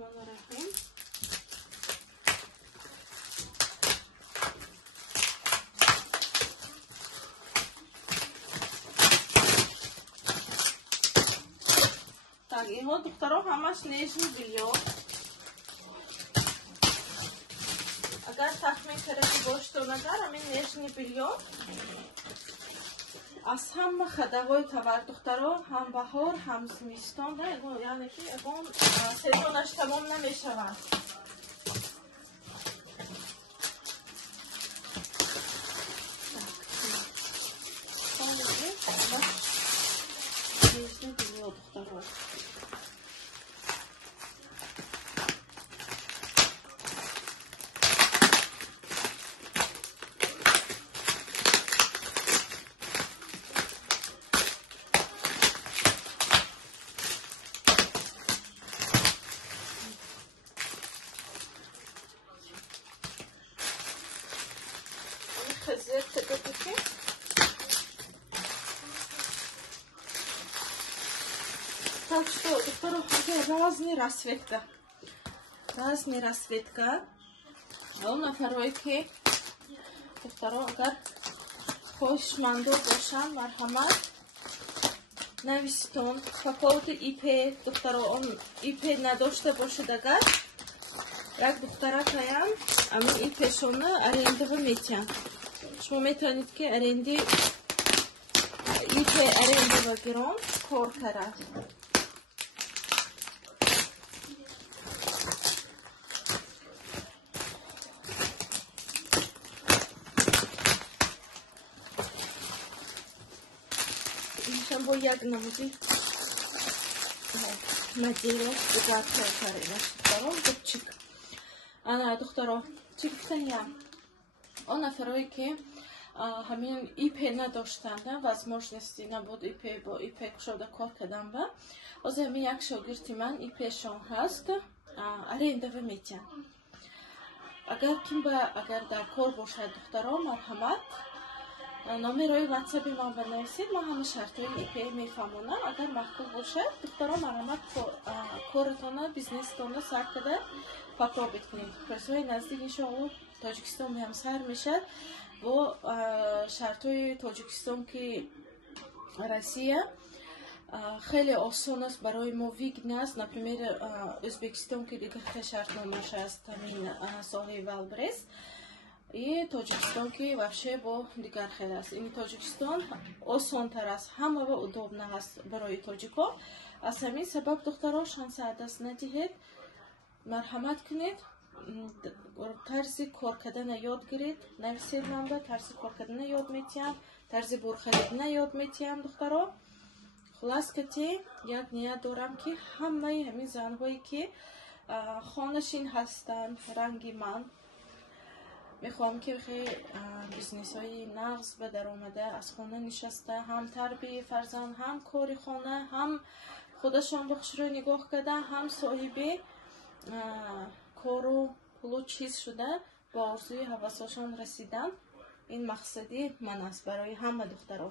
Bismillahirrahmanirrahim. Так, и вот второй хамаш нежный белье. Агар тахмин караки бошто назар, амин нежный белье. از هم خدوای تور دخترها هم بهار هم زمستان یعنی که اون سیزونش تمام نمیشود. Так что, доктору, разные расцветка. Разные расцветка. А на второй ке, доктору, агар хошмандо бошан, мархамат, навистон, какого-то ипе, доктору, он ипе надошта бошит агар, як доктора каям, а мы ипешона арендова метя. Шмо метанит ке аренди ипе арендова гирон, кор карат. Бо як намуди надела богатая карина. Второй дубчик. Она докторо чиктания. Он на второй ке хамин ипе надоштан, да, возможности набуд ипе бо ипе кшода кор кадан ба. Озе ми як шогирти ман ипешон ҳаст, арендава метян. Агар кимба агар дар кор бошад докторо марҳамат номерои ватсапи ман банависед, ман ҳама шартҳои ипе мефаҳмонам. Агар маҳкум бошад духтаро марҳамат коритона бизнеситона сар када попробит кунед. Курсҳои наздик иншоалло тоҷикистон меҳам сар мешад бо шартҳои тоҷикистон ки Россия хеле осон аст барои мо видно аст. Например Ӯзбекистон ки дигар шартномаш аст ҳамин соҳаи валбрес и Тоҷикистон ки вообще бо дигар хел аст. Ин Тоҷикистон осонтар аст, ҳама ва удобна аст барои тоҷико. Аз ҳамин сабаб духтаро шанса адаст надиҳед, марҳамат кунед, тарзи кор кардана ёд гиред. Нависед манба тарзи кор кардана ёд метиҳам, тарзи бурхаридана ёд метиҳам духтаро. Хулас кате як ният дорам ки ҳамаи ҳамин занҳое ки хонашин ҳастанд ранги ман, мехоҳам ки бизнесҳои нағз ба даромада аз хона нишаста ҳам тарбияи фарзанд, ҳам кори хона, ҳам худашон ба хушрӯй нигоҳ карда, ҳам соҳиби кору пулу чиз шуда ба орзуи ҳавасошон расидан. Ин мақсади ман аст барои ҳама духтаро.